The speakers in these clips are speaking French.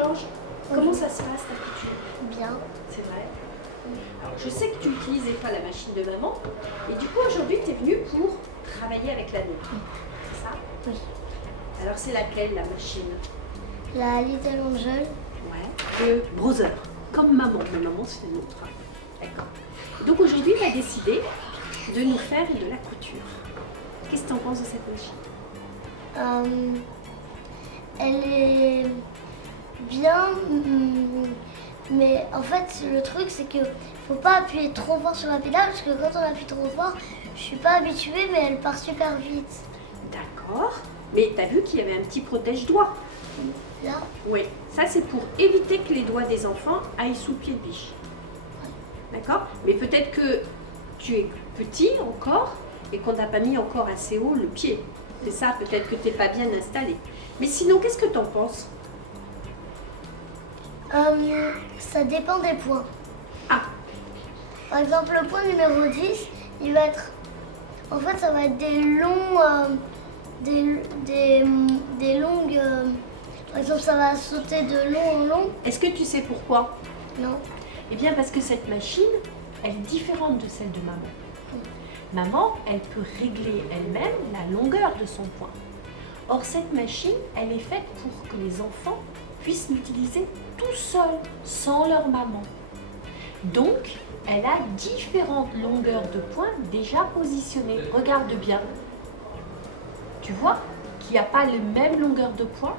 Marie-Ange, comment ça se passe ta couture? Bien. C'est vrai? Alors, je sais que tu n'utilisais pas la machine de maman, et du coup aujourd'hui tu es venue pour travailler avec la nôtre. C'est ça? Oui. Alors c'est laquelle la machine? La Little Angel. Ouais. Brother, comme maman. Mais maman c'est la nôtre. D'accord. Donc aujourd'hui tu as décidé de nous faire de la couture. Qu'est-ce que tu en penses de cette machine? Elle est bien, mais en fait le truc c'est que faut pas appuyer trop fort sur la pédale parce que quand on appuie trop fort, je suis pas habituée mais elle part super vite. D'accord. Mais tu as vu qu'il y avait un petit protège-doigts? Là? Oui. Ça c'est pour éviter que les doigts des enfants aillent sous le pied de biche. D'accord? Mais peut-être que tu es petit encore et qu'on n'a pas mis encore assez haut le pied. C'est ça, peut-être que tu n'es pas bien installé. Mais sinon, qu'est-ce que tu en penses? Ça dépend des points. Ah, Par exemple, le point numéro 10, il va être... En fait, ça va être des longs... des longues... par exemple, ça va sauter de long en long. est-ce que tu sais pourquoi? Non. Eh bien, parce que cette machine, elle est différente de celle de maman. Maman, elle peut régler elle-même la longueur de son point. Or, cette machine, elle est faite pour que les enfants puissent l'utiliser tout seuls, sans leur maman. Donc, elle a différentes longueurs de points déjà positionnées. Regarde bien. Tu vois qu'il n'y a pas les mêmes longueurs de points?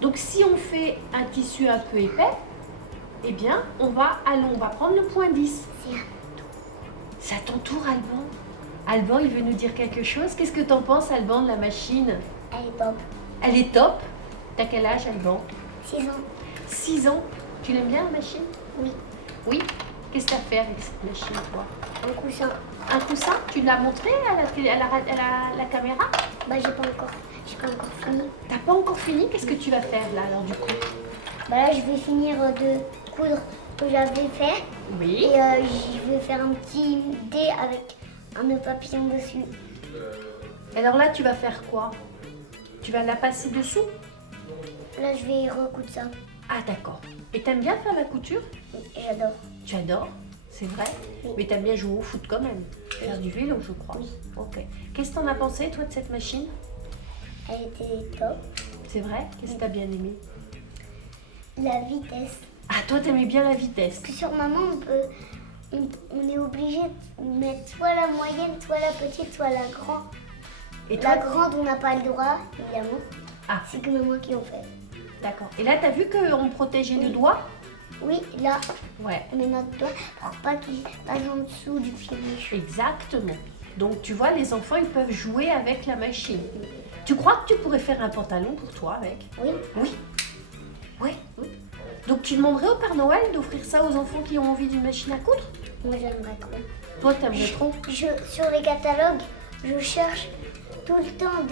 Donc, si on fait un tissu un peu épais, eh bien, on va prendre le point 10. C'est à ton tour, Alban. Alban, il veut nous dire quelque chose. Qu'est-ce que t'en penses, Alban, de la machine? Elle est top. Elle est top. T'as quel âge, Alban? 6 ans. 6 ans. Tu l'aimes bien, la machine? Oui. Oui. Qu'est-ce que t'as fait avec cette machine, toi? Un coussin. Un coussin? Tu l'as montré à la caméra? Bah, j'ai pas encore fini. T'as pas encore fini? Qu'est-ce que tu vas faire, là, alors, du coup? Bah là, je vais finir de coudre ce que j'avais fait. Oui. Et je vais faire un petit dé avec un nœud papillon dessus. Alors là, tu vas faire quoi? Tu vas la passer dessous? Là, je vais recoudre ça. Ah, d'accord. Et t'aimes bien faire la couture? J'adore. Tu adores? C'est vrai? Oui. Mais t'aimes bien jouer au foot quand même? Faire du vélo, je crois. Oui. Ok. Qu'est-ce que t'en as pensé, toi, de cette machine? Elle était top. C'est vrai? Qu'est-ce que t'as bien aimé? La vitesse. Ah, toi, t'aimais bien la vitesse. Parce que sur maman, on est obligé de mettre soit la moyenne, soit la petite, soit la grande. Et La toi? grande, on n'a pas le droit, évidemment. Ah, C'est que maman qui en fait. d'accord. Et là, t'as vu qu'on protégeait nos doigts? Oui, là, Ouais, on met notre doigt pour pas qu'il passe en dessous du pied biche. exactement. Donc, tu vois, les enfants, ils peuvent jouer avec la machine. Tu crois que tu pourrais faire un pantalon pour toi avec? Oui. Oui. Oui. Donc, tu demanderais au Père Noël d'offrir ça aux enfants qui ont envie d'une machine à coudre? Moi, j'aimerais trop. Toi, t'aimerais trop? Sur les catalogues, je cherche tout le temps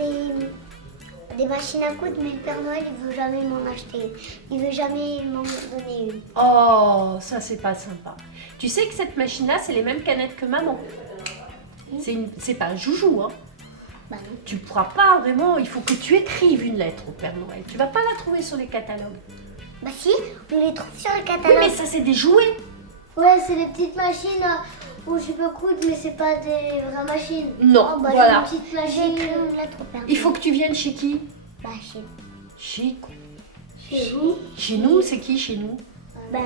des machines à coudre, mais le Père Noël, il veut jamais m'en acheter. Il veut jamais m'en donner une. Oh, ça, c'est pas sympa. Tu sais que cette machine-là, c'est les mêmes canettes que maman. C'est pas un joujou, hein. Bah non. Tu pourras pas vraiment, il faut que tu écrives une lettre au Père Noël. Tu vas pas la trouver sur les catalogues. Bah si, on les trouve sur les Oui, catalogues. mais ça, c'est des jouets. Ouais, c'est les petites machines où je peux coudre, mais c'est pas des vraies machines. Non, Oh, bah, voilà. j'ai une petite machine. J'ai écrit une lettre au Père Il faut que tu viennes chez qui? Bah, chez Chez vous. Chez nous, c'est qui chez nous? Bah,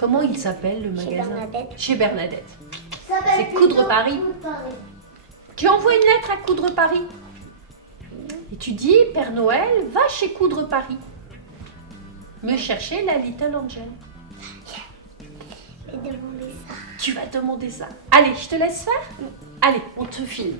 Comment il s'appelle le chez magasin? Bernadette. Chez Bernadette. Ça s'appelle C'est Coudre plutôt Paris. Coudre Paris. Tu envoies une lettre à Coudre Paris. Et tu dis, Père Noël, va chez Coudre Paris. Me chercher la Little Angel. Et demander ça. Tu vas demander ça. Allez, je te laisse faire? Allez, on te filme.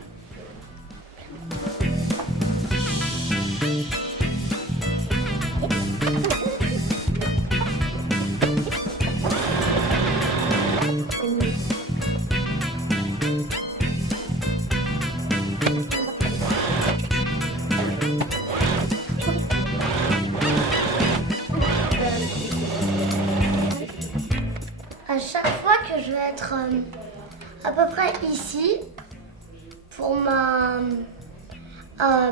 À chaque fois que je vais être à peu près ici, pour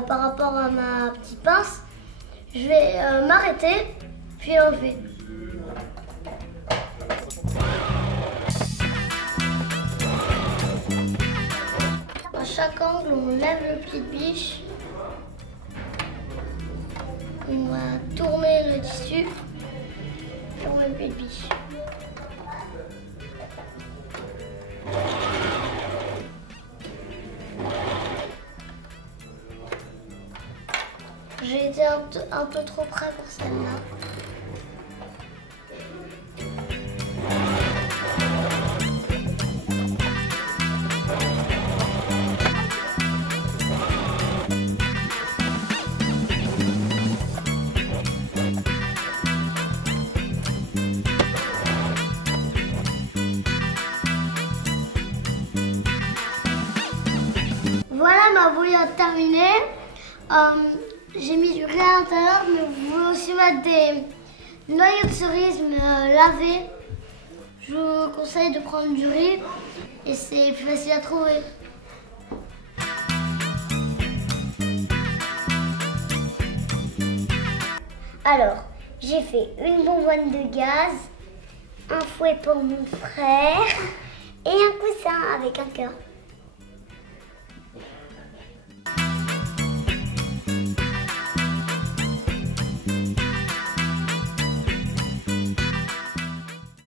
par rapport à ma petite pince, Je vais m'arrêter, puis on le fait. À chaque angle, on lève le pied de biche. On va tourner le tissu, puis on met le pied de biche. J'ai été un peu trop près pour celle-là. Voilà ma bouillotte terminée. J'ai mis du riz à l'intérieur, mais vous pouvez aussi mettre des noyaux de cerise lavés. Je vous conseille de prendre du riz et c'est plus facile à trouver. Alors, j'ai fait une bonbonne de gaz, un fouet pour mon frère et un coussin avec un cœur.